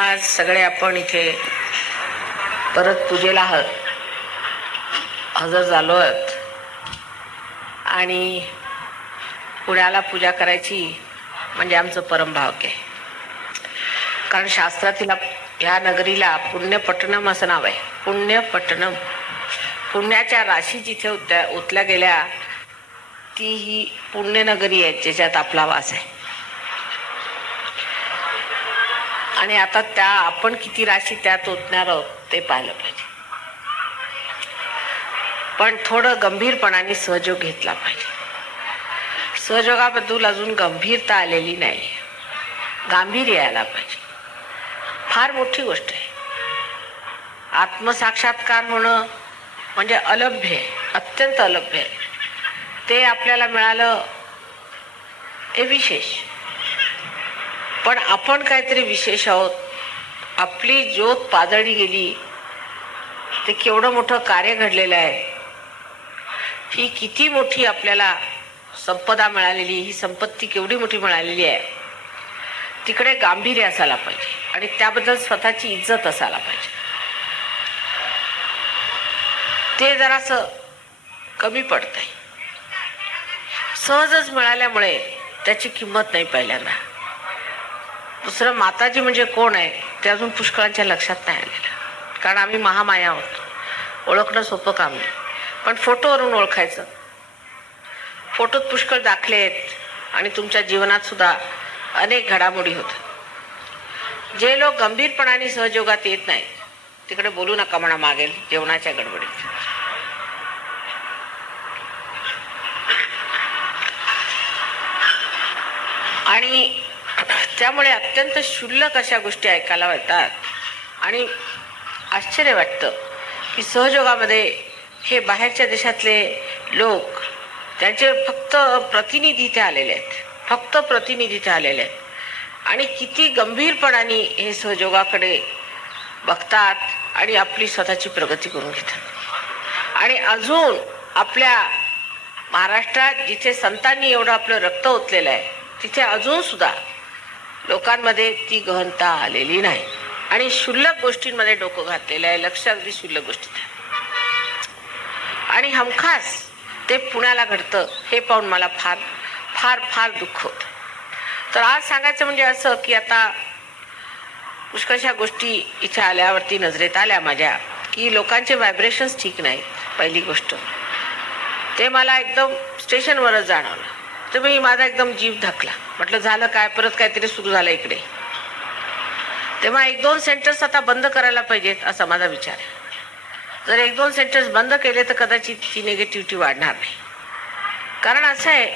आज सगळे आपण इथे परत पूजेला हजर झालो आहोत आणि पुण्याला पूजा करायची म्हणजे आमचं परमभाग्य आहे. कारण शास्त्रातील ह्या नगरीला पुण्यपट्टणम असं नाव आहे. पुण्यपट्टणम, पुण्याच्या राशी जिथे ओतल्या गेल्या ती ही पुण्यनगरी आहे ज्याच्यात आपला वास आहे. आणि आता त्या आपण किती राशी त्यात ओतणार आहोत ते पाहिलं पाहिजे. पण थोडं गंभीरपणाने सहयोग घेतला पाहिजे. सहयोगाबद्दल अजून गंभीरता आलेली नाही, गांभीर्य यायला पाहिजे. फार मोठी गोष्ट आहे. आत्मसाक्षात्कार होणं म्हणजे अलभ्य आहे, अत्यंत अलभ्य आहे. ते आपल्याला मिळालं हे विशेष. पण आपण काहीतरी विशेष आहोत. आपली ज्योत पाजळली गेली, ते केवढं मोठं कार्य घडलेलं आहे. ही किती मोठी आपल्याला संपदा मिळालेली, ही संपत्ती केवढी मोठी मिळालेली आहे. तिकडे गांभीर्य असायला पाहिजे आणि त्याबद्दल स्वतःची इज्जत असायला पाहिजे. ते जरासं कमी पडतंय. सहजच मिळाल्यामुळे त्याची किंमत नाही पहिल्यांदा. दुसरं, माताजी म्हणजे कोण आहे ते अजून पुष्कळांच्या लक्षात नाही आलेलं. कारण आम्ही महामाया आहोत. ओळखणं सोपं काम नाही, पण फोटोवरून ओळखायचं. फोटोत पुष्कळ दाखले आहेत आणि तुमच्या जीवनात सुद्धा अनेक घडामोडी होतात. जे लोक गंभीरपणाने सहयोगात येत नाहीत तिकडे बोलू नका म्हणा मागेल जेवणाच्या गडबडीत. आणि त्यामुळे अत्यंत क्षुल्लक अशा गोष्टी ऐकायला येतात आणि आश्चर्य वाटतं की सहयोगामध्ये हे बाहेरच्या देशातले लोक, त्यांचे फक्त प्रतिनिधी इथे आलेले आहेत, फक्त प्रतिनिधी इथे आलेले आहेत आणि किती गंभीरपणाने हे सहयोगाकडे बघतात आणि आपली स्वतःची प्रगती करून घेतात. आणि अजून आपल्या महाराष्ट्रात जिथे संतांनी एवढं आपलं रक्त ओतलेलं आहे तिथे अजून सुद्धा लोकांमध्ये ती गहनता आलेली नाही आणि क्षुल्लक गोष्टींमध्ये डोकं घातलेलं आहे. लक्ष अगदी क्षुल्लक गोष्टीत आहे. आणि हमखास ते पुण्याला घडतं हे पाहून मला फार फार फार दुःख होतं. तर आज सांगायचं म्हणजे असं की आता पुष्कळशा गोष्टी इथे आल्यावरती नजरेत आल्या माझ्या की लोकांचे व्हायब्रेशन्स ठीक नाहीत. पहिली गोष्ट ते मला एकदम स्टेशनवरच जाणवलं. तर मी माझा एकदम जीव धकला. म्हटलं झालं काय, परत काहीतरी सुरू झालं इकडे. तेव्हा 1-2 सेंटर्स आता बंद करायला पाहिजेत असा माझा विचार आहे. जर 1-2 सेंटर्स बंद केले तर कदाचित ती निगेटिव्हिटी वाढणार नाही. कारण असं आहे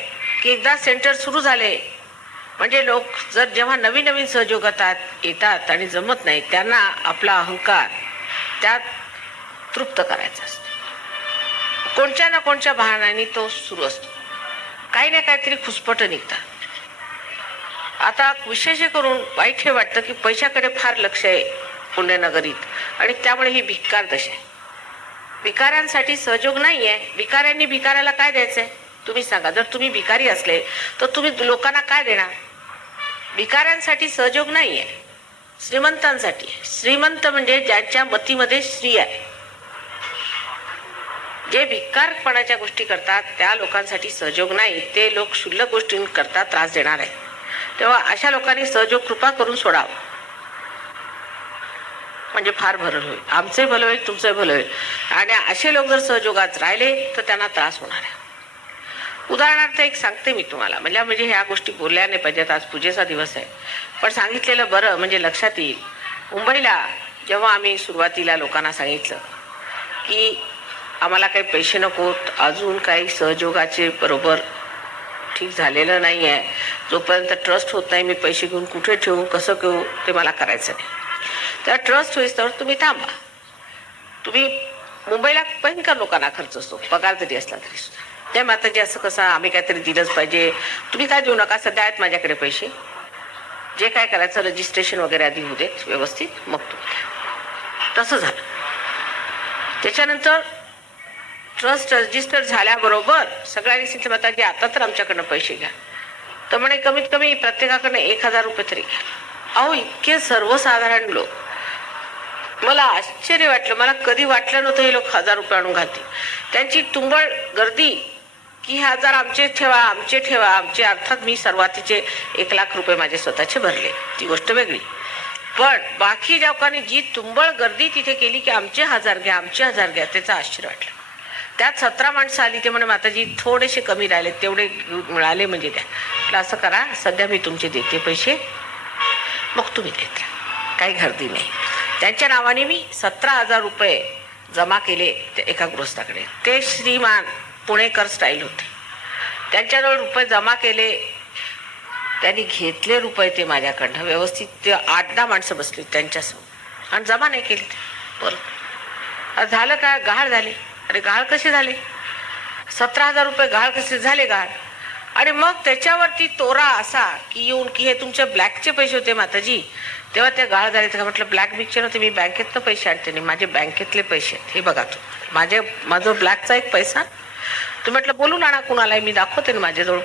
की एकदा सेंटर सुरू झाले म्हणजे लोक जर जेव्हा नवीन नवीन सहयोगात येतात आणि जमत नाही त्यांना आपला अहंकार त्यात तृप्त करायचा असतो. कोणत्या ना कोणत्या बहाण्याने तो सुरू असतो. काही ना काहीतरी खुसपट निघतात. आता विशेष करून वाईट हे वाटतं की पैशाकडे फार लक्ष आहे पुण्यनगरीत आणि त्यामुळे ही भिकार दशा आहे. भिकाऱ्यांसाठी सहयोग नाही आहे. भिकाऱ्यांनी भिकाऱ्याला काय द्यायचंय तुम्ही सांगा. जर तुम्ही भिकारी असले तर तुम्ही लोकांना काय देणार. भिकाऱ्यांसाठी सहयोग नाही आहे, श्रीमंतांसाठी. श्रीमंत म्हणजे ज्यांच्या मतीमध्ये श्री आहे. जे भिकारपणाच्या गोष्टी करतात त्या लोकांसाठी सहयोग नाही. ते लोक क्षुल्लक गोष्टींकरता त्रास देणार आहे. तेव्हा अशा लोकांनी सहयोग कृपा करून सोडावं म्हणजे फार भलं होईल. आमचंही भलं होईल, तुमचंही भलं होईल. आणि असे लोक जर सहयोगात राहिले तर त्यांना त्रास होणार आहे. उदाहरणार्थ एक सांगते मी तुम्हाला. म्हणजे ह्या गोष्टी बोलल्या नाही पाहिजेत. आज पूजेचा दिवस आहे पण सांगितलेलं बरं म्हणजे लक्षात येईल. मुंबईला जेव्हा आम्ही सुरुवातीला लोकांना सांगितलं की आम्हाला काही पैसे नकोत, अजून काही सहयोगाचे बरोबर ठीक झालेलं नाही आहे, जोपर्यंत ट्रस्ट होत नाही मी पैसे घेऊन कुठे ठेवू, कसं घेऊ ते मला करायचं नाही. त्या ट्रस्ट होईस तर तुम्ही थांबा. तुम्ही मुंबईला भयंकर लोकांना खर्च असतो, पगार जरी असला तरी सुद्धा. त्या माताजी असं कसं आम्ही काहीतरी दिलंच पाहिजे, तुम्ही काय देऊ नका, सध्या आहेत माझ्याकडे पैसे, जे काय करायचं रजिस्ट्रेशन वगैरे आधी होऊ देत व्यवस्थित, मग तुम्ही. तसं झालं. त्याच्यानंतर ट्रस्ट रजिस्टर झाल्याबरोबर सगळ्यांनी सांगितलं माताजी आता तर आमच्याकडनं पैसे घ्या. तर म्हणे कमीत कमी प्रत्येकाकडनं 1000 रुपये तरी घ्या. अहो इतके सर्वसाधारण लोक, मला आश्चर्य वाटलं. मला कधी वाटलं नव्हतं हे लोक 1000 रुपये आणून घालतील. त्यांची तुंबळ गर्दी की 1000 आमचे ठेवा, आमचे ठेवा, आमचे. अर्थात मी सुरुवातीचे 1,00,000 रुपये माझे स्वतःचे भरले, ती गोष्ट वेगळी. पण बाकी लोकांनी जी तुंबळ गर्दी तिथे केली की आमचे 1000 घ्या, आमचे 1000 घ्या, त्याचं आश्चर्य वाटलं. त्यात 17 माणसं आली. ते म्हणे माताजी थोडेसे कमी राहिले, तेवढे मिळाले म्हणजे द्या. म्हटलं असं करा, सध्या मी तुमचे देते पैसे, मग तुम्ही देत राहा, काही गर्दी नाही. त्यांच्या नावाने मी 17,000 रुपये जमा केले एका गृहस्थाकडे. ते श्रीमान पुणेकर स्टाईल होते. त्यांच्याजवळ रुपये जमा केले, त्यांनी घेतले रुपये ते माझ्याकडनं व्यवस्थित. ते 8-10 माणसं बसली त्यांच्यासमोर आणि जमा नाही केली ते परत. झालं काय, गहाळ झाले. अरे गहाळ कसे झाले, 17,000 रुपये गहाळ कसे झाले गहाळ. आणि मग त्याच्यावरती तोरा असा की येऊन की हे तुमचे ब्लॅकचे पैसे होते माताजी, तेव्हा ते गहाळ झाले. तर म्हटलं ब्लॅक बिकचे नव्हते, मी बँकेतनं पैसे आणते नाही, माझे बँकेतले पैसे आहेत, हे बघा तू. माझं ब्लॅकचा एक पैसा तू म्हटलं बोलून आणा कुणालाही, मी दाखवते ना माझ्याजवळ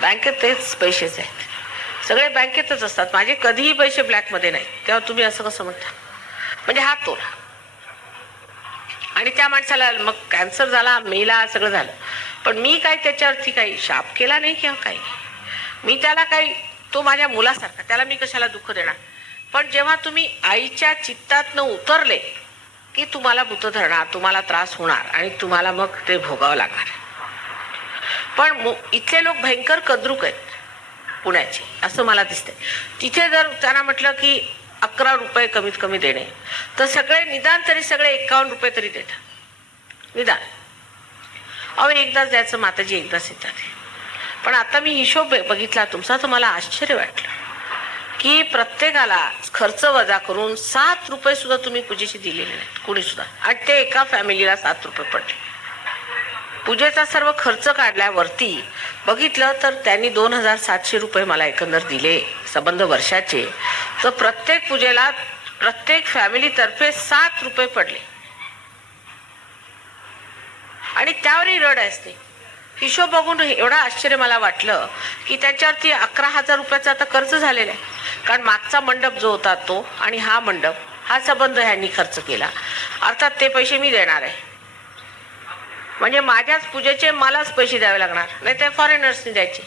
बँकेत तेच पैसेच आहेत, सगळे बँकेतच असतात माझे, कधीही पैसे ब्लॅकमध्ये नाही. तेव्हा तुम्ही असं कसं म्हणता, म्हणजे हा तोरा. आणि त्या माणसाला मग कॅन्सर झाला, मेला, सगळं झालं. पण मी काय त्याच्यावरती काही शाप केला नाही किंवा काही. मी त्याला काही, तो माझ्या मुलासारखा, त्याला मी कशाला दुःख देणार. पण जेव्हा तुम्ही आईच्या चित्तात न उतरले की तुम्हाला भूत धरणार, तुम्हाला त्रास होणार आणि तुम्हाला मग ते भोगावं लागणार. पण इथले लोक भयंकर कद्रुक आहेत पुण्याचे, असं मला दिसतंय. तिथे जर त्यांना म्हटलं की 11 रुपये कमीत कमी देणे, तर सगळे निदान तरी सगळे 51 रुपये तरी देतात निदान. अहो एकदाच द्यायचं माताजी, एकदाच येतात. पण आता मी हिशोब बघितला तुमचा, तर मला आश्चर्य वाटलं की प्रत्येकाला खर्च वजा करून 7 रुपये सुद्धा तुम्ही पूजेचे दिलेले नाहीत कुणी सुद्धा. आणि ते एका फॅमिलीला 7 रुपये पडले. पूजेचा सर्व खर्च काढल्यावरती बघितलं तर त्यांनी 2,700 रुपये मला एकंदर दिले संबंध वर्षाचे. तर प्रत्येक पूजेला प्रत्येक फॅमिलीतर्फे 7 रुपये पडले. आणि त्यावरही रड असते. हिशोब बघून एवढा आश्चर्य मला वाटलं की त्याच्यावरती 11,000 रुपयाचा आता खर्च झालेला आहे. कारण मागचा मंडप जो होता तो आणि हा मंडप, हा संबंध ह्यांनी खर्च केला. अर्थात ते पैसे मी देणार आहे, म्हणजे माझ्याच पूजेचे मलाच पैसे द्यावे लागणार, नाही ते फॉरेनर्सनी द्यायचे.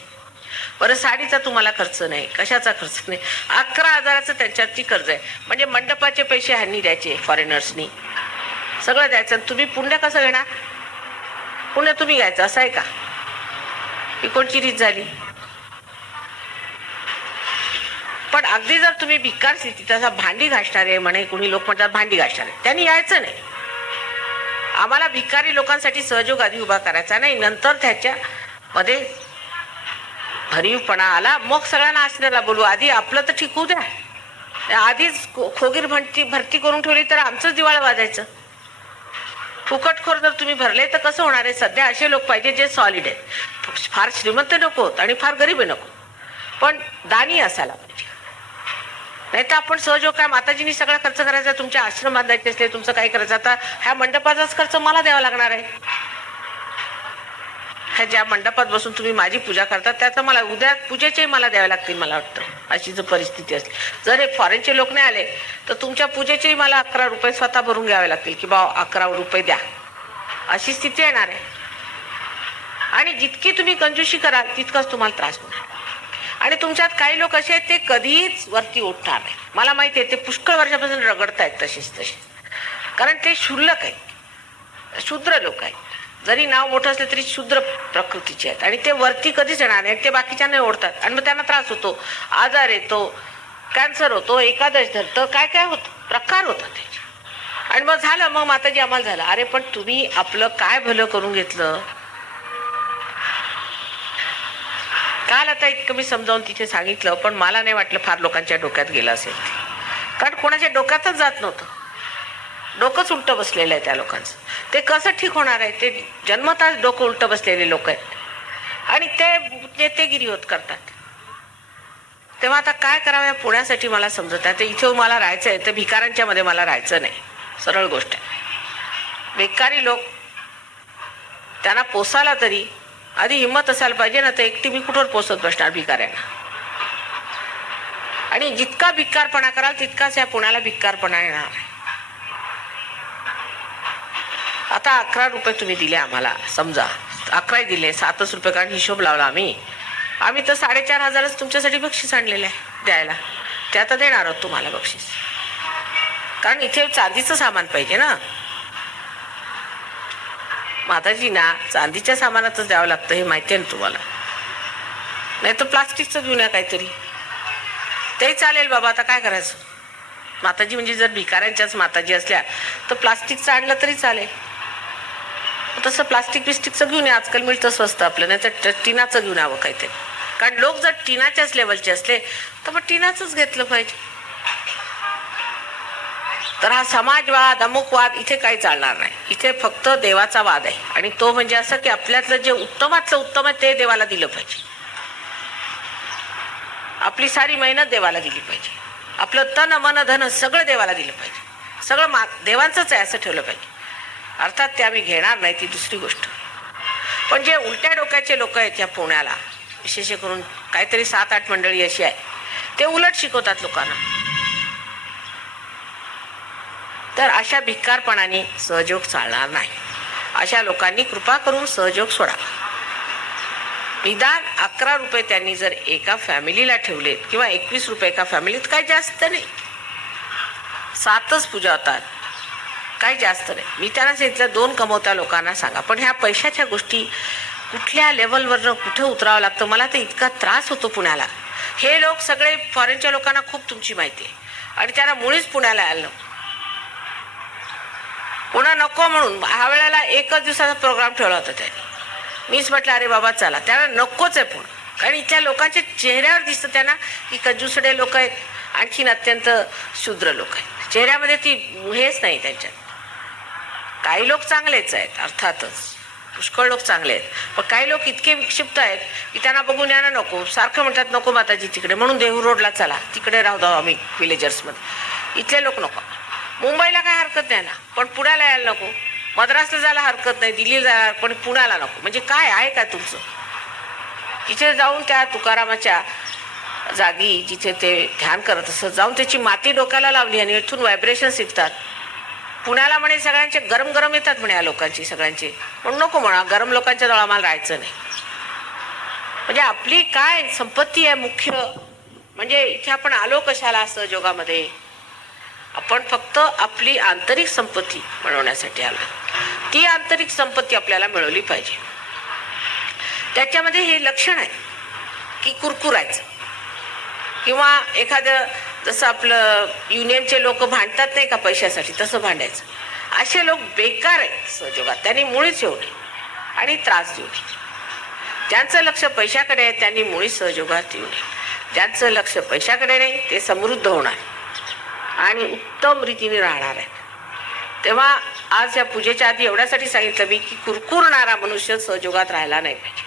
बरं साडीचा तुम्हाला खर्च नाही, कशाचा खर्च नाही, 11,000चं त्यांच्यावरती कर्ज आहे. म्हणजे मंडपाचे पैसे ह्यांनी द्यायचे, फॉरेनर्सनी सगळं द्यायचं. तुम्ही पुण्य कसं घेणार, पुण्य तुम्ही घ्यायचं असं आहे का, ही कोणची रीत झाली. पण अगदी जर तुम्ही भिकार स्थिती तसा भांडी घासणारे म्हणे, कोणी लोक म्हणतात भांडी घासणारे, त्यांनी यायचं नाही. आम्हाला भिकारी लोकांसाठी सहयोग आधी उभा करायचा नाही, नंतर त्याच्यामध्ये भरीवपणा आला मग सगळ्यांना आश्रयाला बोलू. आधी आपलं तर ठीक होऊ द्या. आधीच खोगीर भरती करून ठेवली तर आमचंच दिवाळं वाजायचं. फुकटखोर जर तुम्ही भरले तर कसं होणार आहे. सध्या असे लोक पाहिजे जे सॉलिड आहेत, फार श्रीमंत नकोत आणि फार गरीब नको, पण दानी असायला पाहिजे. नाही तर आपण सहयोग काय माताजींनी सगळा खर्च करायचा, तुमचे आश्रम बांधायचे असले, तुमचं काय करायचं. आता ह्या मंडपाचाच खर्च मला द्यावा लागणार आहे. ह्या ज्या मंडपात बसून तुम्ही माझी पूजा करता त्याचं मला उद्या पूजेचेही मला द्यावे लागतील मला वाटतं, अशी जर परिस्थिती असली. जर हे फॉरेनचे लोक नाही आले तर तुमच्या पूजेचेही मला 11 रुपये स्वतः भरून घ्यावे लागतील की बा 11 रुपये द्या, अशी स्थिती येणार आहे. आणि जितकी तुम्ही कंजूशी कराल तितकाच तुम्हाला त्रास होणार. आणि तुमच्यात काही लोक असे आहेत ते कधीच वरती उठणार नाही. मला माहिती आहे ते पुष्कळ वर्षापासून रगडतायत तसेच, कारण ते क्षुल्लक आहेत, शूद्र लोक आहेत. जरी नाव मोठं असलं तरी शूद्र प्रकृतीचे आहेत आणि ते वरती कधीच येणार नाही. ते बाकीच्यांना ओढतात आणि मग त्यांना त्रास होतो, आजार येतो, कॅन्सर होतो, एकादश धरतं, काय काय होतं, प्रकार होतात त्याचे. आणि मग झालं, मग माताजी आम्हाला झालं. अरे पण तुम्ही आपलं काय भलं करून घेतलं. काल आता इतकं मी समजावून तिथे सांगितलं, पण मला नाही वाटलं फार लोकांच्या डोक्यात गेलं असेल, कारण कोणाच्या डोक्यातच जात नव्हतं. डोकंच उलटं बसलेलं आहे त्या लोकांचं. ते कसं ठीक होणार आहे, ते जन्मताच डोकं उलटं बसलेले लोक आहेत आणि ते नेतेगिरी होत करतात. तेव्हा आता काय करावं या पुण्यासाठी मला समजत आहे. तर इथे मला राहायचं आहे तर भिकाऱ्यांच्या मध्ये मला राहायचं नाही, सरळ गोष्ट आहे. भिकारी लोक त्यांना पोसायला तरी आधी हिंमत असायला पाहिजे ना. तर एकटी मी कुठवर पोसत बसणार भिकाऱ्यांना. आणि जितका भिक्कारपणा कराल तितकाच या पुण्याला भिक्कारपणा येणार आहे. आता 11 रुपये तुम्ही दिले आम्हाला, समजा 11 दिले, 7च रुपये, कारण हिशोब लावला आम्ही तर 4,500 तुमच्यासाठी बक्षीस आणलेलं आहे द्यायला. ते आता देणार आहोत तुम्हाला बक्षीस, कारण इथे चांदीचं सामान पाहिजे ना माताजी ना. चांदीच्या सामानातच द्यावं लागतं हे माहिती आहे ना तुम्हाला. नाही तर प्लास्टिकचं घेऊन या काहीतरी, तेही चालेल बाबा. आता काय करायचं, माताजी म्हणजे जर भिकाऱ्यांच्याच माताजी असल्या तर प्लास्टिकचं आणलं तरी चालेल. तसं प्लास्टिक बिस्टिकचं घेऊन या, आजकाल मिळतं स्वस्त आपलं. नाही तर टिनाचं घेऊन यावं काहीतरी, कारण लोक जर टिनाच्याच लेवलचे असले तर मग टिनाचंच घेतलं पाहिजे. तर हा समाजवाद अमुकवाद इथे काही चालणार नाही. इथे फक्त देवाचा वाद आहे, आणि तो म्हणजे असं की आपल्यातलं जे उत्तमातलं उत्तम आहे ते देवाला दिलं पाहिजे. आपली सारी मेहनत देवाला दिली पाहिजे, आपलं तन मन धन सगळं देवाला दिलं पाहिजे. सगळं देवांचंच आहे असं ठेवलं पाहिजे. अर्थात ते आम्ही घेणार नाही, ती दुसरी गोष्ट. पण जे उलट्या डोक्याचे लोक आहेत या पुण्याला, विशेष करून काहीतरी 7-8 मंडळी अशी आहे, ते उलट शिकवतात लोकांना. तर अशा भिक्कारपणाने सहयोग चालणार नाही. अशा लोकांनी कृपा करून सहयोग सोडा. निदान 11 रुपये त्यांनी जर एका फॅमिलीला ठेवलेत किंवा 21 रुपये एका फॅमिलीत, काही जास्त नाही. 7च पूजा होतात, काही जास्त नाही. मी त्यांना सांगितलं 2 कमवत्या लोकांना सांगा. पण ह्या पैशाच्या गोष्टी कुठल्या लेवलवरनं कुठं उतरावं लागतं, मला तर इतका त्रास होतो पुण्याला. हे लोक सगळे फॉरेनच्या लोकांना खूप तुमची माहिती आहे, आणि त्यांना मुळीच पुण्याला आलं. पुन्हा नको म्हणून ह्या वेळेला 1च दिवसाचा प्रोग्राम ठेवला होता त्यांनी. मीच म्हटलं अरे बाबा चला, त्यावेळेला नकोच आहे पुणे, कारण इथल्या लोकांच्या चेहऱ्यावर दिसतं त्यांना की कंजूसडे लोक आहेत, आणखीन अत्यंत शूद्र लोक आहेत. चेहऱ्यामध्ये ती हेच नाही त्यांच्यात. काही लोक चांगलेच आहेत अर्थातच, पुष्कळ लोक चांगले आहेत, पण काही लोक इतके विक्षिप्त आहेत की त्यांना बघून यायला नको. सारखं म्हणतात नको माताजी तिकडे, म्हणून देहू रोडला चला, तिकडे राहू द्या आम्ही विलेजर्समध्ये. इथले लोक नको. मुंबईला काय हरकत नाही ना, पण पुण्याला यायला नको. मद्रासला जायला हरकत नाही, दिल्लीला जायला, पण पुण्याला नको. म्हणजे काय आहे का तुमचं? तिथे जाऊन त्या तुकारामाच्या जागी जिथे ते ध्यान करत असत जाऊन त्याची माती डोक्याला लावली आणि इथून व्हायब्रेशन शिकतात. पुण्याला म्हणे सगळ्यांचे गरम गरम येतात म्हणे या लोकांची सगळ्यांची, पण नको म्हणा, गरम लोकांच्या जवळ आम्हाला राहायचं नाही. म्हणजे आपली काय संपत्ती आहे मुख्य, म्हणजे इथे आपण आलो कशाला सहयोगामध्ये? आपण फक्त आपली आंतरिक संपत्ती मिळवण्यासाठी आलो. ती आंतरिक संपत्ती आपल्याला मिळवली पाहिजे. त्याच्यामध्ये हे लक्षण आहे की कुरकुरायचं, किंवा एखादं जसं आपलं युनियनचे लोक भांडतात नाही का पैशासाठी, तसं भांडायचं. असे लोक बेकार आहेत सहयोगात, त्यांनी मुळीच येऊ नये आणि त्रास देऊ नये. ज्यांचं लक्ष पैशाकडे आहे त्यांनी मुळीच सहयोगात येऊ नये. ज्यांचं लक्ष पैशाकडे नाही ते समृद्ध होणार आणि उत्तम रीतीने राहणार आहे. तेव्हा आज या पूजेच्या आधी एवढ्यासाठी सांगितलं मी की कुरकुरणारा मनुष्य सहयोगात राहायला नाही पाहिजे.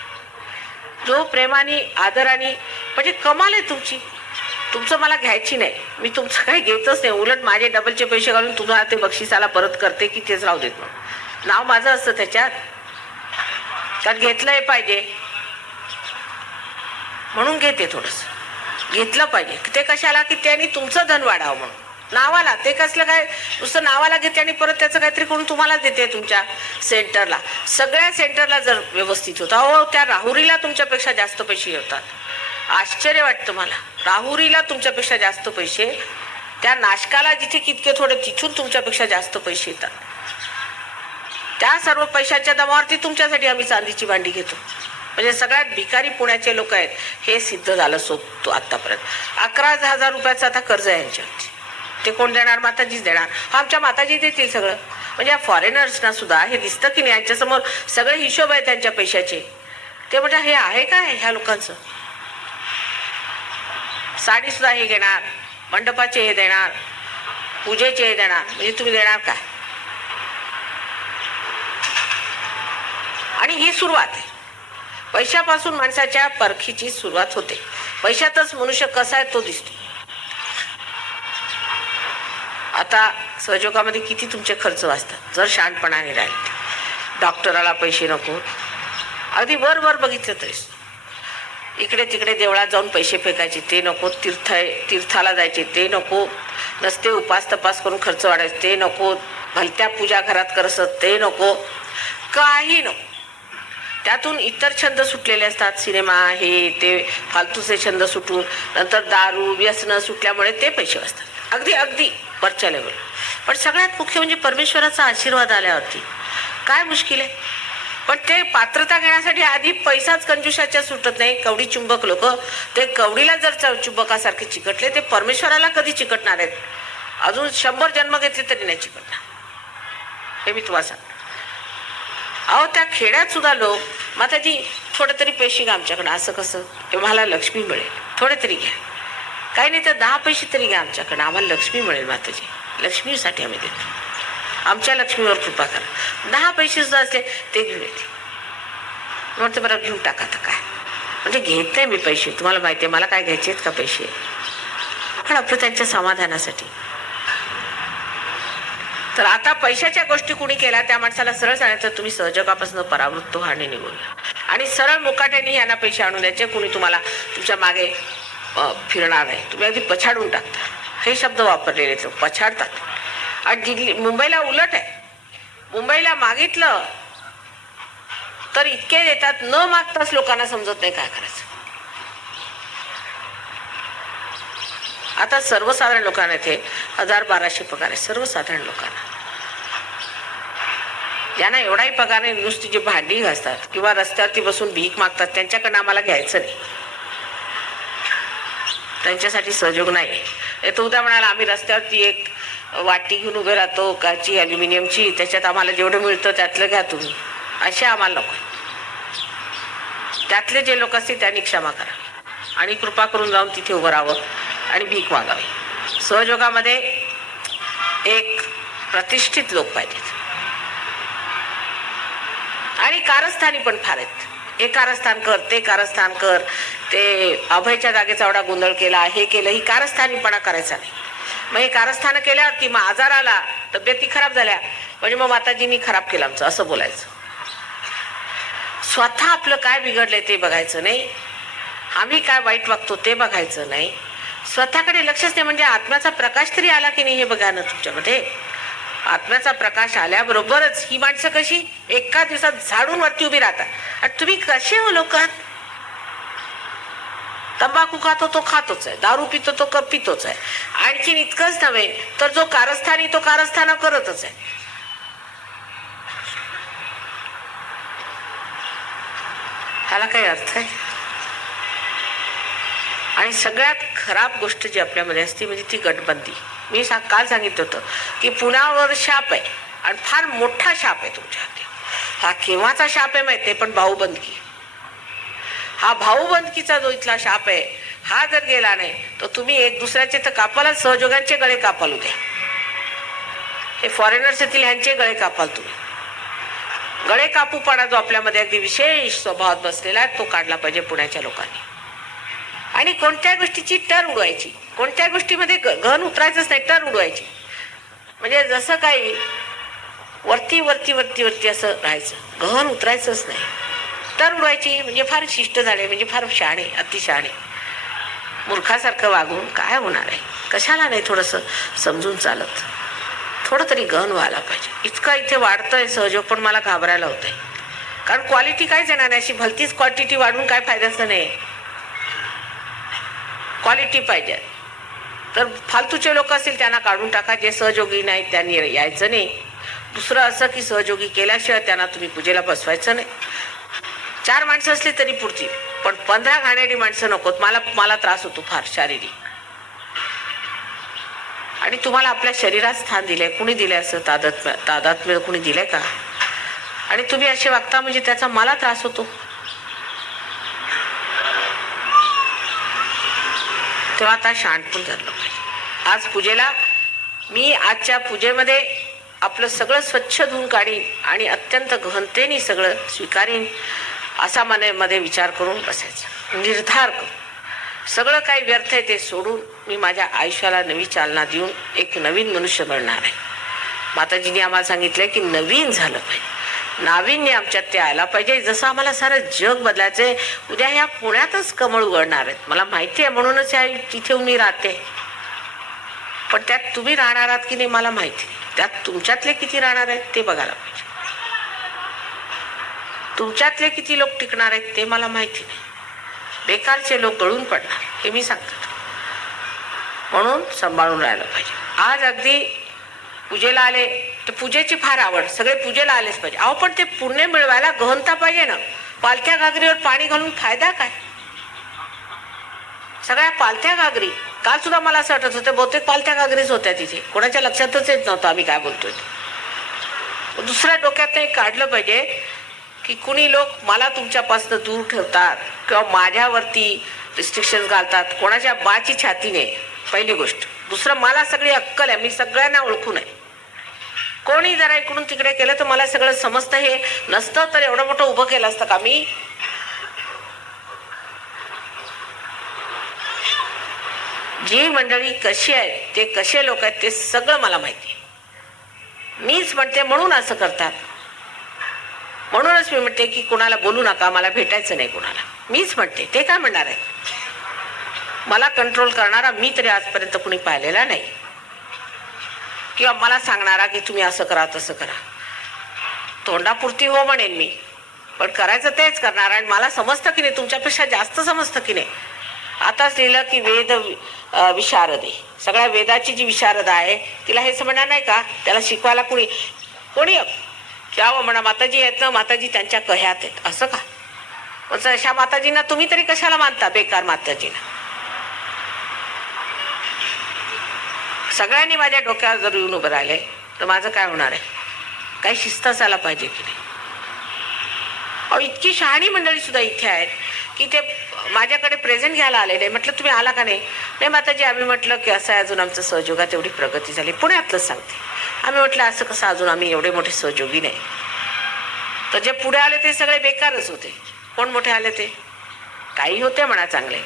जो प्रेमाने आदराने, म्हणजे कमाल आहे तुमची, तुमचं मला घ्यायची नाही, मी तुमचं काही घेतच नाही, उलट माझे डबलचे पैसे घालून तुम्हाला ते बक्षिसाला परत करते की तेच राहू देत. म्हणून नाव माझं असतं त्याच्यात, कारण घेतलंय पाहिजे म्हणून घेते. थोडंसं घेतलं पाहिजे. ते कशाला की त्यांनी तुमचं धन वाढावं म्हणून, नावाला. ते कसलं काय नुसतं नावाला घेते आणि परत त्याचं काहीतरी करून तुम्हाला देते तुमच्या सेंटरला. सगळ्या सेंटरला जर व्यवस्थित होता, हो त्या राहुरीला तुमच्यापेक्षा जास्त पैसे येतात. आश्चर्य वाटतं मला, राहुरीला तुमच्यापेक्षा जास्त पैसे, त्या नाशकाला जिथे कितके थोडे तिथून तुमच्यापेक्षा जास्त पैसे येतात. त्या सर्व पैशाच्या दमावरती तुमच्यासाठी आम्ही चांदीची भांडी घेतो. म्हणजे सगळ्यात भिकारी पुण्याचे लोक आहेत हे सिद्ध झालं सोबतो आतापर्यंत. 11,000 रुपयाचं आता कर्ज आहे यांच्यावरती. ते कोण देणार? माताजीच देणार. आमच्या माताजी देतील सगळं. म्हणजे या फॉरेनर्सना सुद्धा हे दिसतं की नाही, यांच्यासमोर सगळे हिशोब आहे त्यांच्या पैशाचे. ते म्हणजे हे आहे काय ह्या लोकांचं? साडी सुद्धा हे घेणार, मंडपाचे हे देणार, पूजेचे हे देणार, म्हणजे तुम्ही देणार काय? आणि ही सुरुवात आहे. पैशापासून माणसाच्या परखीची सुरुवात होते. पैशातच मनुष्य कसा आहे तो दिसतो. आता सहयोगामध्ये किती तुमचे खर्च वाचतात जर शहाणपणाने राहिले. डॉक्टराला पैसे नको, अगदी वर बघितलं तरी इकडे तिकडे देवळात जाऊन पैसे फेकायचे ते नको, तीर्थाला जायचे ते नको, नसते उपास तपास करून खर्च वाढायचे ते नको, भलत्या पूजा घरात करसत ते नको, काही नको. त्यातून इतर छंद सुटलेले असतात, सिनेमा हे ते फालतूचे छंद सुटून नंतर दारू व्यसनं सुटल्यामुळे ते पैसे वाचतात, अगदी अगदी वरच्या लेवल. पण सगळ्यात मुख्य म्हणजे परमेश्वराचा आशीर्वाद आल्यावरती काय मुश्किल आहे. पण ते पात्रता घेण्यासाठी आधी पैसाच कंजूसाच्या सुटत नाही. कवडी चुंबक लोक ते कवडीला जर चुंबकासारखे चिकटले ते परमेश्वराला कधी चिकटणार आहेत. अजून 100 जन्म घेतले तरी नाही चिकटणार, हे मी तुम्हाला सांग. अहो त्या खेड्यात सुद्धा लोक, माताजी थोडे तरी पैसे घ्या आमच्याकडं, असं कसं, मला लक्ष्मी मिळेल, थोडे तरी घ्या, काही नाही तर 10 पैसे तरी घ्या आमच्याकडं, आम्हाला लक्ष्मी मिळेल. माताजी लक्ष्मीसाठी आम्ही देतो, आमच्या लक्ष्मीवर कृपा करा. 10 पैसे सुद्धा असले ते घेऊन येते. म्हणते बरं घेऊन टाका आता काय, म्हणजे घेत नाही मी पैसे, तुम्हाला माहिती आहे मला काय घ्यायचे आहेत का पैसे, पण आपलं त्यांच्या समाधानासाठी. तर आता पैशाच्या गोष्टी कुणी केल्या त्या माणसाला सरळ सांगायचं तुम्ही सहजगापासून परावृत्त व्हाणे निघूया, आणि सरळ मुकाट्याने यांना पैसे आणून द्यायचे. कुणी तुम्हाला तुमच्या मागे फिरणार नाही, तुम्ही अगदी पछाडून टाकता. हे शब्द वापरलेले लोक पछाडतात. आणि मुंबईला उलट आहे, मुंबईला मागितलं तर इतके देतात, न मागताच लोकांना समजत नाही काय करायचं. आता सर्वसाधारण लोकांना इथे 1000-1200 पगार आहे, सर्वसाधारण लोकांना, ज्यांना एवढाही पगार नाही, नुसती जी भांडी घासतात किंवा रस्त्यावरती बसून भीक मागतात त्यांच्याकडनं आम्हाला घ्यायचं नाही, त्यांच्यासाठी सहयोग नाही. तो उद्या म्हणाला आम्ही रस्त्यावरती एक वाटी घेऊन उभे राहतो काची ॲल्युमिनियमची, त्याच्यात आम्हाला जेवढं मिळतं त्यातलं घ्या तुम्ही, असे आम्हाला नको. त्यातले जे लोक असतील त्यांनी क्षमा करा आणि कृपा करून जाऊन तिथे उभं राहावं आणि भीक मागावी. सहयोगामध्ये एक प्रतिष्ठित लोक पाहिजेत, आणि कारस्थानी पण फार आहेत. हे कारस्थान कर, ते कारस्थान कर, ते अभयच्या जागेचा एवढा गोंधळ केला, हे केलं, ही कारस्थानीपणा करायचा नाही. मग हे कारस्थान केल्यावरती मग आजार आला, तब्येती खराब झाल्या, म्हणजे मग माताजींनी खराब केलं आमचं असं बोलायचं. स्वतः आपलं काय बिघडलंय ते बघायचं नाही, आम्ही काय वाईट वागतो ते बघायचं नाही, स्वतःकडे लक्षच नाही. म्हणजे आत्म्याचा प्रकाश तरी आला की नाही हे बघा ना तुमच्यामध्ये. आत्म्याचा प्रकाश आल्याबरोबरच ही माणसं कशी एका दिवसात झाडून वरती उभी राहतात. आणि तुम्ही कसे हो लोक, तंबाखू खातो तो खातोच आहे, दारू पितो तो पितोच आहे, आणखीन इतकंच नव्हे तर जो कारस्थानी तो कारस्थाना करतच आहे. ह्याला काही अर्थ आहे. आणि सगळ्यात खराब गोष्ट जी आपल्यामध्ये असते म्हणजे ती गटबंदी. मी काल सांगितलं होतं की पुण्यावर शाप आहे आणि फार मोठा शाप आहे तुमच्या हाती. हा केव्हाचा शाप आहे माहिती आहे, पण भाऊबंदकी. हा भाऊबंदकीचा जो इथला शाप आहे हा जर गेला नाही तर तुम्ही एक दुसऱ्याचे तर कापाल, सहयोगांचे गळे कापाल उद्या. हे फॉरेनर्स येथील ह्यांचे गळे कापाल तुम्ही. गळे कापूपणा जो आपल्यामध्ये अगदी विशेष स्वभावात बसलेला आहे तो काढला पाहिजे पुण्याच्या लोकांनी. आणि कोणत्या गोष्टीची टर उडवायची, कोणत्या गोष्टीमध्ये घन उतरायचंच नाही, टर उडवायची. म्हणजे जसं काही वरती वरती वरती वरती असं राहायचं, घन उतरायचंच नाही, टर उडवायची. म्हणजे फार शिष्ट झाले, म्हणजे फार शहाणे, अतिशहाणे. मूर्खासारखं वागून काय होणार आहे, कशाला नाही थोडंसं समजून चालत, थोडं तरी गहन व्हायला पाहिजे. इतकं इथे वाढतंय सहयोग, पण मला घाबरायला होतंय. कारण क्वालिटी काहीच येणार नाही, अशी भलतीच क्वांटिटी वाढून काय फायद्याचं नाही. क्वालिटी पाहिजे. तर फालतूचे लोक असतील त्यांना काढून टाका, जे सहयोगी नाहीत त्यांनी यायचं नाही. दुसरं असं की सहयोगी केल्याशिवाय त्यांना तुम्ही पूजेला बसवायचं नाही. 4 माणसं असली तरी पुरतील, पण 15 घाणेरडी माणसं नकोत. मला त्रास होतो फार शारीरिक. आणि तुम्हाला आपल्या शरीरात स्थान दिलंय, कुणी दिलंय असं तादात्म्य कुणी दिलंय का? आणि तुम्ही असे वागता म्हणजे त्याचा मला त्रास होतो. तेव्हा आता शहाणपण धरलं पाहिजे. आज पूजेला मी आजच्या पूजेमध्ये आपलं सगळं स्वच्छ धुवून काढीन आणि अत्यंत गहनतेने सगळं स्वीकारीन असा मनामध्ये विचार करून बसायचं, निर्धार करून. सगळं काही व्यर्थ आहे ते सोडून मी माझ्या आयुष्याला नवी चालना देऊन एक नवीन मनुष्य बनणार आहे. माताजींनी आम्हाला सांगितलंय की नवीन झालं पाहिजे. नाविन्य आमच्यात ते आला पाहिजे. जसं आम्हाला सारं जग बदलायचंय. उद्या ह्या पुण्यातच कमळ उघडणार आहेत मला माहिती आहे, म्हणूनच या तिथे मी राहते. पण त्यात तुम्ही राहणार आहात की नाही मला माहिती नाही. त्यात तुमच्यातले किती राहणार आहेत ते बघायला पाहिजे. तुमच्यातले किती लोक टिकणार आहेत ते मला माहिती नाही. बेकारचे लोक गळून पडणार हे मी सांगतो. म्हणून सांभाळून राहायला पाहिजे. आज अगदी पूजेला आले तर पूजेची फार आवड, सगळे पूजेला आलेच पाहिजे. अहो पण ते पुण्य मिळवायला गहनता पाहिजे ना. पालथ्या घागरीवर पाणी घालून फायदा काय? सगळ्या पालथ्या घागरी, काल सुद्धा मला असं वाटत होतं बहुतेक पालथ्या घागरीच होत्या तिथे, कोणाच्या लक्षातच येत नव्हतं आम्ही काय बोलतोय. दुसऱ्या डोक्यात नाही काढलं पाहिजे की कुणी लोक मला तुमच्यापासून दूर ठेवतात किंवा माझ्यावरती रिस्ट्रिक्शन घालतात. कोणाच्या बाची छाती नाही पहिली गोष्ट. दुसरं, मला सगळी अक्कल आहे, मी सगळ्यांना ओळखून आहे. कोणी जरा इकडून तिकडे केलं तर मला सगळं समजतं. हे नसतं तर एवढं मोठं उभं केलं असतं का मी? जी मंडळी कशी आहे, ते कसे लोक आहेत ते सगळं मला माहिती आहे. मीच म्हणते म्हणून असं करतात. म्हणूनच मी म्हणते की कुणाला बोलू नका, मला भेटायचं नाही कुणाला. मीच म्हणते, ते काय म्हणणार आहे? मला कंट्रोल करणारा मी तरी आजपर्यंत कुणी पाहिलेला नाही, किंवा मला सांगणारा की तुम्ही असं करा तसं करा. तोंडापुरती हो म्हणेन मी, पण करायचं तेच करणार. आणि मला समजतं की नाही, तुमच्यापेक्षा जास्त समजतं की नाही. आताच लिहिलं की वेद विशारद आहे. सगळ्या वेदाची जी विशारद आहे तिला हे समजणार नाही का? त्याला शिकवायला कोणी म्हणा माताजी आहेत ना, माताजी त्यांच्या कह्यात आहेत असं का? अशा माताजींना तुम्ही तरी कशाला मानता? बेकार माताजींना. सगळ्यांनी माझ्या डोक्यावर जर येऊन उभं राहिले तर माझं काय होणार आहे? काही शिस्त असायला पाहिजे की नाही? अहो इतकी शहाणी मंडळी सुद्धा इथे आहेत की ते माझ्याकडे प्रेझेंट घ्यायला आले नाही. म्हटलं तुम्ही आला का नाही? नाही माताजी आम्ही म्हटलं की असं आहे, अजून आमचं सहयोगात एवढी प्रगती झाली. पुण्यातलंच सांगते. आम्ही म्हटलं असं कसं अजून आम्ही एवढे मोठे सहयोगी नाही. तर जे पुढे आले ते सगळे बेकारच होते. कोण मोठे आले ते? काही होते म्हणा चांगले,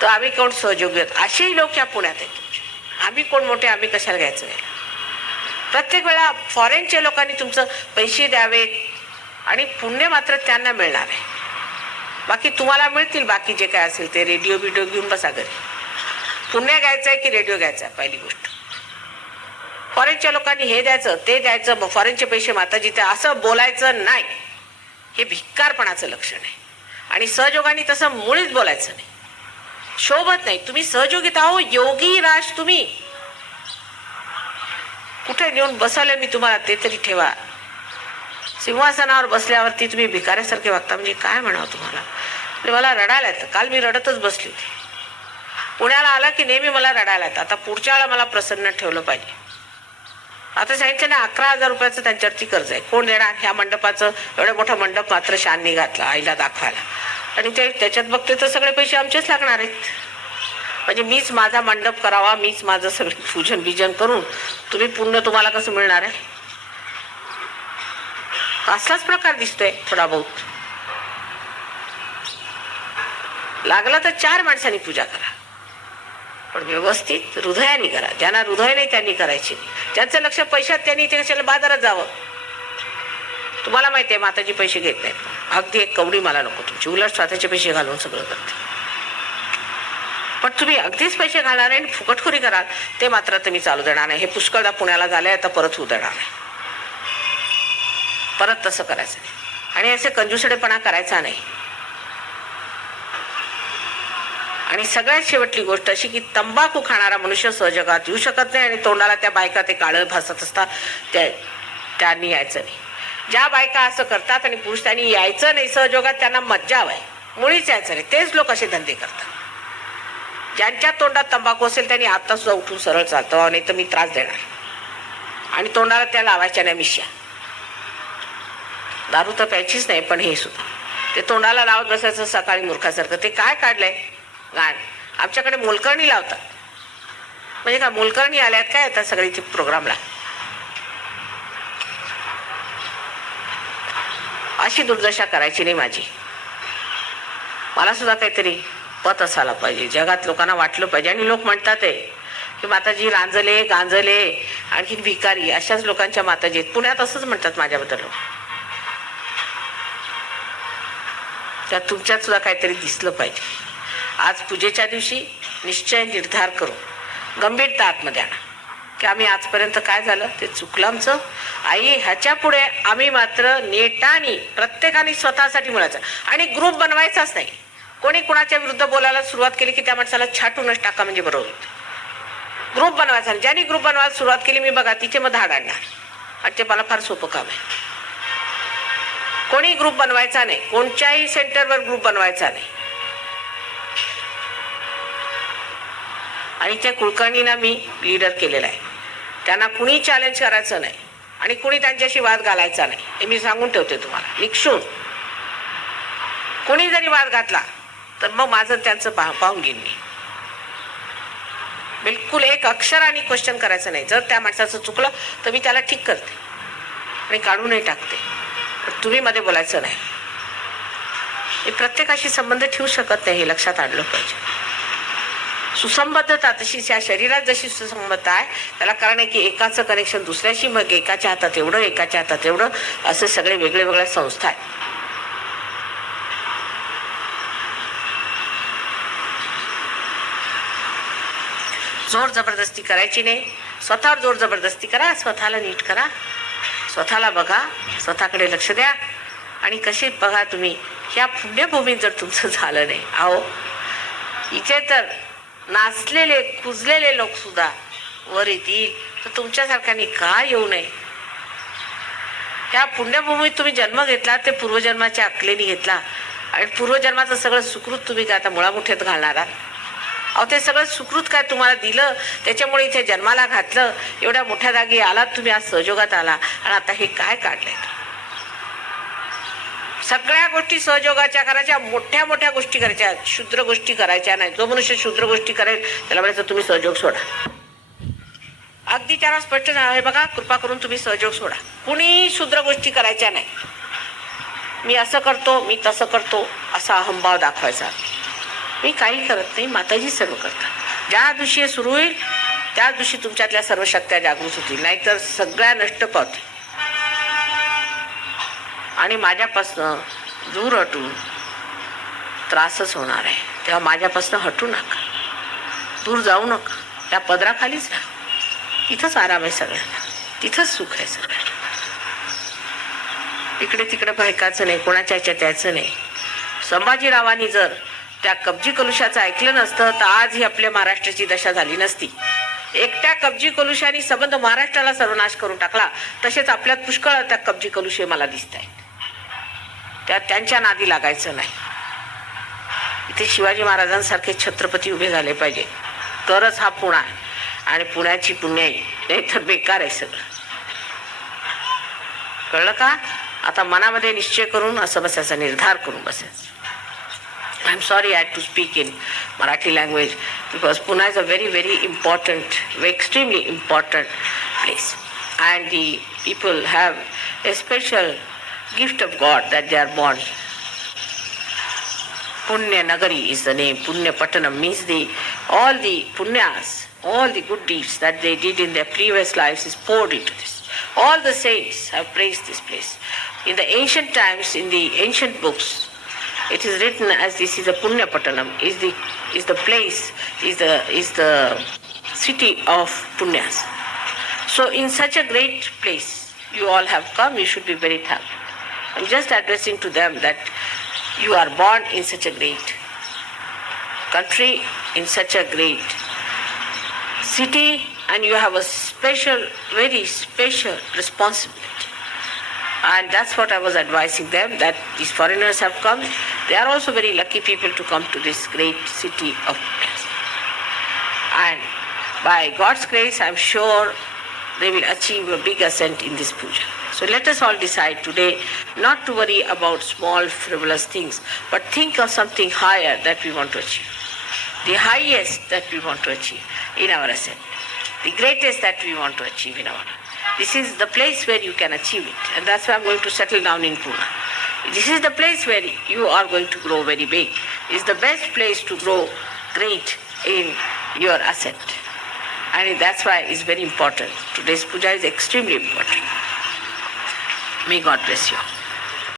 तर आम्ही कोण सहयोगी होत? असेही लोक या पुण्यात आहेत. आम्ही कोण मोठे, आम्ही कशाला घ्यायचं? प्रत्येक वेळा फॉरेनच्या लोकांनी तुमचं पैसे द्यावेत आणि पुण्य मात्र त्यांना मिळणार आहे. बाकी तुम्हाला मिळतील बाकी जे काय असेल ते. रेडिओ बिडिओ घेऊन बसा घरी. पुण्य घ्यायचं आहे की रेडिओ घ्यायचा आहे? पहिली गोष्ट. फॉरेनच्या लोकांनी हे द्यायचं ते द्यायचं, फॉरेनचे पैसे माताजी ते, असं बोलायचं नाही. हे भिक्कारपणाचं लक्षण आहे. आणि सहयोगाने तसं मुळीच बोलायचं नाही, शोभत नाही. तुम्ही सहयोगित आहो, योगी राज तुम्ही. कुठे नेऊन बसवलं मी तुम्हाला ते तरी ठेवा. सिंहासनावर बसल्यावरती तुम्ही भिकाऱ्यासारखे वागता म्हणजे काय म्हणावं तुम्हाला? मला रडायला येतं. काल मी रडतच बसली होती. पुण्याला आला की नेहमी मला रडायला येतं. आता पुढच्या वेळेला मला प्रसन्न ठेवलं पाहिजे. आता सांगितलं ना 11,000 रुपयाचं त्यांच्यावरती कर्ज आहे. कोण देणार? ह्या मंडपाचं एवढं मोठं मंडप मात्र शाननी घातला आईला दाखवायला, आणि ते त्याच्यात बघते तर सगळे पैसे आमचेच लागणार आहेत. म्हणजे मीच माझा मंडप करावा, मीच माझं सगळं पूजन बिजन करून तुम्ही पुण्य तुम्हाला कसं मिळणार आहे? असलाच प्रकार दिसतोय थोडा बहुत. लागला तर 4 माणसांनी पूजा करा, पण व्यवस्थित हृदयाने करा. ज्यांना हृदय नाही त्यांनी करायची नाही. ज्यांचं लक्ष पैशात त्यांनी ते कशाला बाजारात जावं. तुम्हाला माहिती आहे माताजी पैसे घेत नाहीत. अगदी एक कवडी मला नको तुमची, उलट स्वतःचे पैसे घालून सगळं करते. पण तुम्ही अगदीच पैसे घालणार नाही आणि फुकटखोरी कराल ते मात्र तुम्ही चालू देणार नाही. हे पुष्कळदा पुण्याला झालंय, आता परत होऊ देणार नाही. परत तसं करायचं नाही आणि असे कंजूसडेपणा करायचा नाही. आणि सगळ्यात शेवटली गोष्ट अशी की तंबाखू खाणारा मनुष्य सहजगात येऊ शकत नाही. आणि तोंडाला त्या बायका ते काळं भासत असतात त्यांनी यायचं नाही. ज्या बायका असं करतात आणि पुरुष त्यांनी यायचं नाही सहजोगात, त्यांना मज्जा हवाय, मुळीच यायचं नाही. तेच लोक असे धंदे करतात. ज्यांच्या तोंडात तंबाखू असेल त्यांनी आता सुद्धा उठून सरळ चालतं, नाही तर मी त्रास देणार. आणि तोंडाला त्या लावायच्या नाही मिश्या. दारू तर प्यायचीच नाही, पण हे सुद्धा ते तोंडाला लावत बसायचं सकाळी मूर्खासारखं. ते काय काढलंय गाण? आमच्याकडे मोलकर्णी लावतात. म्हणजे का मोलकर्णी आल्यात काय आता सगळी प्रोग्रामला? अशी दुर्दशा करायची नाही माझी. मला सुद्धा काहीतरी पत असायला पाहिजे. जगात लोकांना वाटलं पाहिजे. आणि लोक म्हणतात आहे की माताजी रांजले गांजले आणखी भिकारी, अशाच लोकांच्या माताजी आहेत. पुण्यात असंच म्हणतात माझ्याबद्दल लोक. त्यात तुमच्यात सुद्धा काहीतरी दिसलं पाहिजे. आज पूजेच्या दिवशी निश्चय निर्धार करू, गंभीरता आतमध्ये आणा की आम्ही आजपर्यंत काय झालं ते चुकलं आमचं. आई ह्याच्या पुढे आम्ही मात्र नेटाने प्रत्येकाने स्वतःसाठी मिळायचं आणि ग्रुप बनवायचाच नाही. कोणी कुणाच्या विरुद्ध बोलायला सुरुवात केली की त्या माणसाला छाटूनच टाका म्हणजे बरोबर होतं. ग्रुप बनवायचा नाही. ज्यांनी ग्रुप बनवायला सुरुवात केली मी बघा तिथे मग धाड आणणार आणि ते मला फार सोपं काम आहे. कोणी ग्रुप बनवायचा नाही, कोणत्याही सेंटरवर ग्रुप बनवायचा नाही. आणि त्या कुलकर्णींना मी लीडर केलेला आहे. त्यांना कुणी चॅलेंज करायचं नाही आणि कुणी त्यांच्याशी वाद घालायचा नाही हे मी सांगून ठेवते तुम्हाला निक्षून. कोणी जरी वाद घातला तर मग माझं त्यांचं पाहून घेईन मी. बिलकुल एक अक्षराने क्वेश्चन करायचं नाही. जर त्या माणसाचं चुकलं तर मी त्याला ठीक करते आणि काढूनही टाकते. तुम्ही मध्ये बोलायचं नाही. मी प्रत्येकाशी संबंध ठेवू शकत नाही हे लक्षात आणलं पाहिजे. सुसंबद्धता तशीच या शरीरात जशी सुसंबद्धता आहे त्याला कारण आहे की एकाचं कनेक्शन दुसऱ्याशी, मग एकाच्या हातात एवढं एकाच्या हातात एवढं असे सगळे वेगळे वेगळ्या संस्था आहेत. जोर जबरदस्ती करायची नाही. स्वतःवर जोर जबरदस्ती करा, स्वतःला नीट करा, स्वतःला बघा, स्वतःकडे लक्ष द्या. आणि कशी बघा तुम्ही ह्या पुण्यभूमीत जर तुमचं झालं नाही, अहो इथे तर नाचलेले कुजलेले लोक सुद्धा वर येतील तर तुमच्यासारख्यांनी का येऊ नये. ह्या पुण्यभूमीत तुम्ही जन्म घेतला ते पूर्वजन्माच्या अकलेने घेतला आणि पूर्वजन्माचं सगळं सुकृत तुम्ही काय आता मुळामुठ्यात घालणार आहात. अहो ते सगळं सुकृत काय तुम्हाला दिलं त्याच्यामुळे इथे जन्माला घातलं, एवढ्या मोठ्या जागी आलात तुम्ही, आज सहयोगात आला आणि आता हे काय काढलंय. सगळ्या गोष्टी सहयोगाच्या करायच्या, मोठ्या मोठ्या गोष्टी करायच्या, क्षुद्र गोष्टी करायच्या नाही. जो मनुष्य क्षुद्र गोष्टी करेल त्याला म्हणायचं तुम्ही सहयोग सोडा. अगदी त्याला स्पष्ट आहे बघा, कृपा करून तुम्ही सहयोग सोडा. कुणी क्षुद्र गोष्टी करायच्या नाही. मी असं करतो, मी तसं करतो असा अहंभाव दाखवायचा. मी काही करत नाही, माताजी सर्व करतात. ज्या दिवशी हे सुरू होईल त्या दिवशी तुमच्यातल्या सर्व शक्त्या जागृत होतील, नाहीतर सगळ्या नष्ट पावतील. आणि माझ्यापासनं दूर हटून त्रासच होणार आहे. तेव्हा माझ्यापासनं हटू नका, दूर जाऊ नका, त्या पदराखालीच राहा. तिथंच आराम आहे सगळ्यांना, तिथंच सुख आहे सगळ्यांना. इकडे तिकडे भयकाचं नाही, कोणाच्या ह्याच्यात यायचं नाही. संभाजीरावांनी जर त्या कब्जी कलुशाचं ऐकलं नसतं तर आज ही आपल्या महाराष्ट्राची दशा झाली नसती. एकट्या कब्जी कलुशाने संबंध महाराष्ट्राला सर्वनाश करून टाकला. तसेच आपल्यात पुष्कळ त्या कब्जी कलुशे मला दिसत आहेत. त्या त्यांच्या नादी लागायचं नाही. इथे शिवाजी महाराजांसारखे छत्रपती उभे झाले पाहिजे तरच हा पुणा आणि पुण्याची पुण्याई, नाही तर बेकार आहे सगळं. कळलं का? आता मनामध्ये निश्चय करून असं बसायचा, निर्धार करून बसायचा. I'm sorry I had to speak in Marathi language because Pune is a very, very important, extremely important place. And the people have a special gift of God that they are born. Punya Nagari is the name. Punya Patanam means all the punyas, all the good deeds that they did in their previous lives is poured into this. All the saints have praised this place. In the ancient times, in the ancient books, it is written as this is a Punya Patanam, is the place, is the city of Punyas. So in such a great place, you all have come, you should be very thankful. I'm just addressing to them that you are born in such a great country, in such a great city, and you have a special, very special responsibility. And that's what I was advising them, that these foreigners have come. They are also very lucky people to come to this great city of Punya. And by God's grace, I'm sure they will achieve a big ascent in this puja. So let us all decide today not to worry about small frivolous things, but think of something higher that we want to achieve. The highest that we want to achieve in our ascent. The greatest that we want to achieve in our life. This is the place where you can achieve it, and that's why I'm going to settle down in Pune. This is the place where you are going to grow very big. It's the best place to grow great in your ascent. And that's why it's very important. Today's puja is extremely important. May God bless you.